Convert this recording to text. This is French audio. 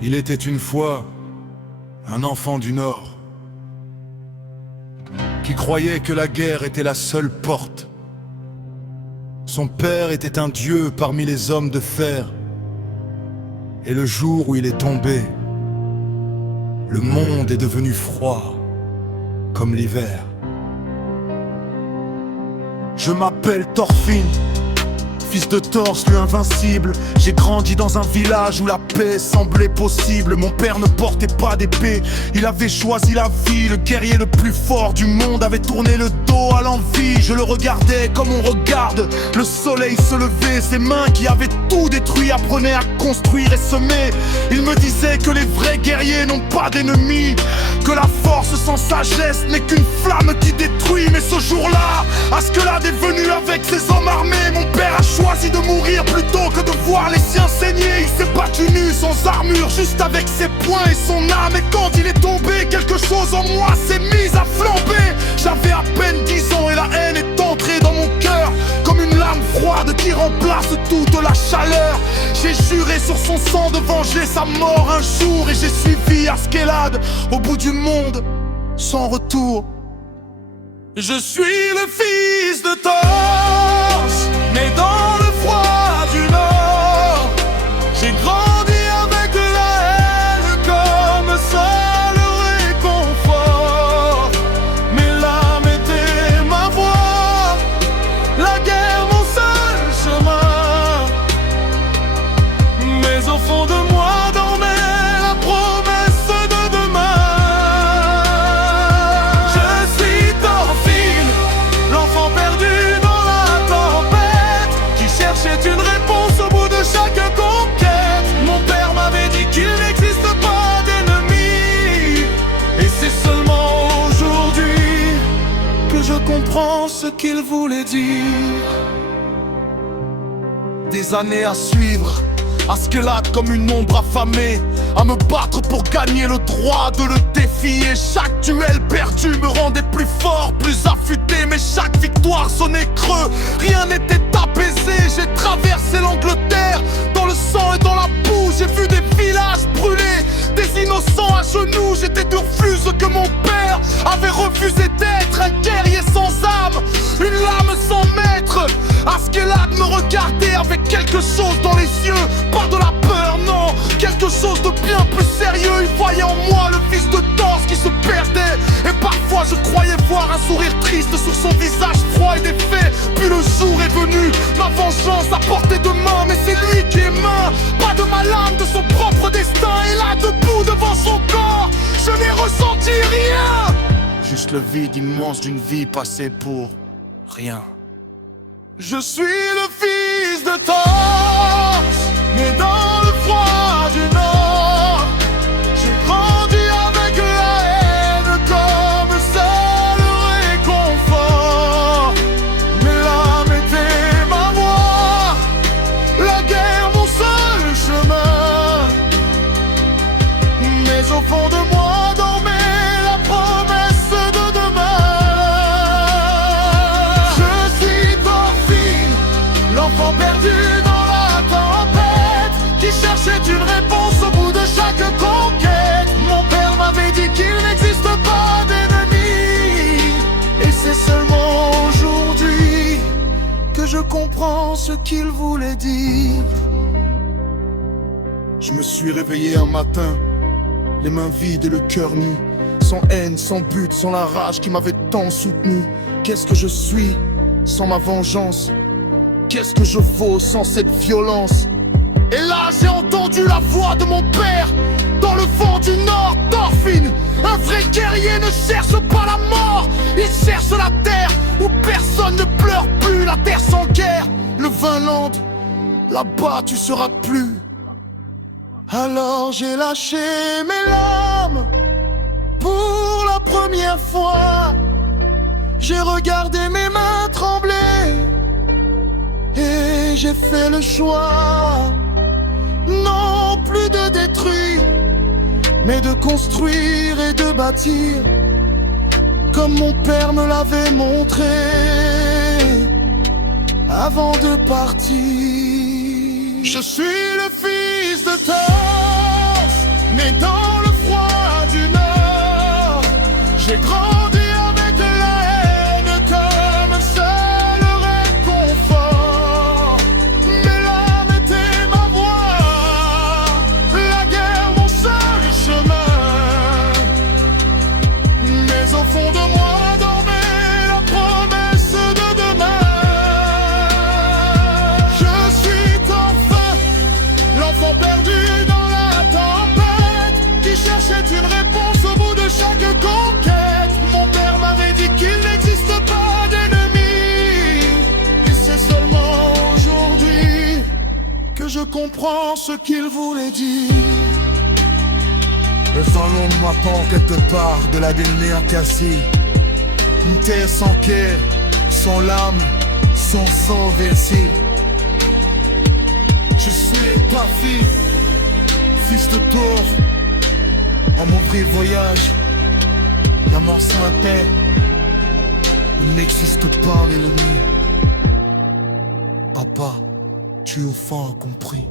Il était une fois un enfant du Nord qui croyait que la guerre était la seule porte. Son père était un dieu parmi les hommes de fer. Et le jour où il est tombé, le monde est devenu froid comme l'hiver. Je m'appelle Thorfinn, fils de Thor, lui invincible. J'ai grandi dans un village où la paix semblait possible. Mon père ne portait pas d'épée, il avait choisi la vie. Le guerrier le plus fort du monde avait tourné le dos à l'envie. Je le regardais comme on regarde le soleil se lever. Ses mains qui avaient tout détruit apprenaient à construire et semer. Il me disait que les vrais guerriers n'ont pas d'ennemis, que la force sans sagesse n'est qu'une flamme qui détruit. Mais ce jour-là, Askelad est venu avec ses hommes armés. Mon père a choisi de mourir plutôt que de voir les siens saigner. Il s'est battu nu, sans armure, juste avec ses poings et son âme. Et quand il est tombé, quelque chose en moi s'est mis à flamber. J'avais à peine 10 ans et la haine est entrée dans mon cœur comme une lame froide qui remplace toute la chaleur. J'ai juré sur son sang de venger sa mort un jour. Et j'ai suivi Askelad au bout du monde, sans retour. Je suis le fils de Thor, né dans le froid du Nord. J'ai grandi avec la haine comme seul réconfort. Mes larmes étaient ma voix, la guerre mon seul chemin. Mais au fond de moi dormait la promesse de demain. Je suis Thorfinn, l'enfant perdu dans la tempête, qui cherchait une réponse au bout de chaque conquête. Mon père m'avait dit qu'il n'existe pas d'ennemi, et c'est seulement aujourd'hui que je comprends ce qu'il voulait dire. Des années à suivre, Askelad comme une ombre affamée, à me battre pour gagner le droit de le défier. Chaque duel perdu me rendait plus fort, plus affûté. Mais chaque victoire sonnait creux, rien n'était apaisé. J'ai traversé l'Angleterre dans le sang et dans la boue. J'ai vu des villages brûlés, des innocents à genoux. J'étais d'Urfuse que mon père avait refusé d'être. Un guerrier sans âme, une lame sans maître. Askelad me regardait avec quelque chose dans les yeux. Pas de la peur, non, quelque chose de bien plus sérieux. Il voyait en moi le fils de Thor qui se perdait. Et parfois je croyais voir un sourire triste sur son visage froid et défait. Puis le jour est venu, ma vengeance à portée de main. Mais c'est lui qui est main, pas de ma lame, de son propre destin. Et là debout devant son corps, je n'ai ressenti rien, juste le vide immense d'une vie passée pour rien. Je suis le fils de Thor, né dans le froid du Nord. J'ai grandi avec la haine comme seul réconfort. Mes larmes étaient ma voix, la guerre mon seul chemin. Mais au fond de moi dormait la promesse de demain. Je suis Thorfinn, l'enfant perdu dans la tempête, qui cherchait une réponse au bout de chaque conquête. Mon père m'avait dit qu'il n'existe pas d'ennemi, et c'est seulement aujourd'hui que je comprends ce qu'il voulait dire. Je me suis réveillé un matin, les mains vides et le cœur nu, sans haine, sans but, sans la rage qui m'avait tant soutenu. Qu'est-ce que je suis sans ma vengeance? Qu'est-ce que je vaux sans cette violence? Et là j'ai entendu la voix de mon père dans le vent du Nord. Thorfinn, un vrai guerrier ne cherche pas la mort, il cherche la terre où personne ne pleure plus. La terre sans guerre, le Vinland, là-bas tu seras plus. Alors j'ai lâché mes larmes pour la première fois. J'ai regardé mes mains trembler et j'ai fait le choix, non plus de détruire, mais de construire et de bâtir, comme mon père me l'avait montré avant de partir. Je suis le fils de Thor, J'ai grandi avec la haine comme un seul réconfort. Mes larmes étaient ma voix, la guerre mon seul chemin. Mais au fond de moi dormait la promesse de demain. Je suis enfin l'enfant perdu dans la tempête, qui cherchait une réponse au bout de chaque conquête. Mon père m'avait dit qu'il n'existe pas d'ennemi, et c'est seulement aujourd'hui que je comprends ce qu'il voulait dire. Le salon de ma porte quelque part de la dernière cassée. Une terre sans cœur, sans l'âme, sans sang versé. Je suis pas fils de Thor. En mon vrai voyage, la mort sans terre, il n'existe pas l'ennemi. Papa, tu as enfin compris.